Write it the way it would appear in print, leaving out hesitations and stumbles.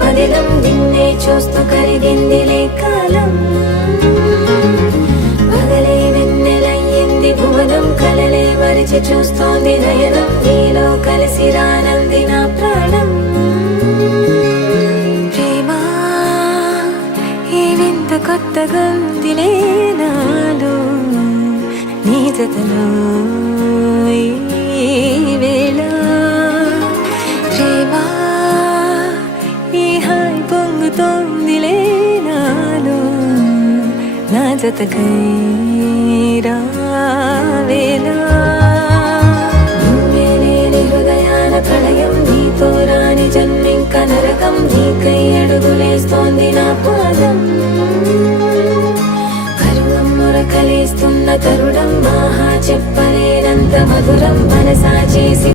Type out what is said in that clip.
పదిలం నిన్నే చూస్తూ కరిగిందిలే కాలం పగలే వెన్నెలయ్యింది భువనం కలలే మరిచి చూస్తోంది నయనం నీలో కలిసి రానంది నా ప్రాణం ప్రేమ ఈ వింత కొత్తగా ఉందిలే నాలో నీ జతలో ఈ వేళ ప్రేమ ఈ హాయి పొంగుతోందిలే నాలో నా జతకై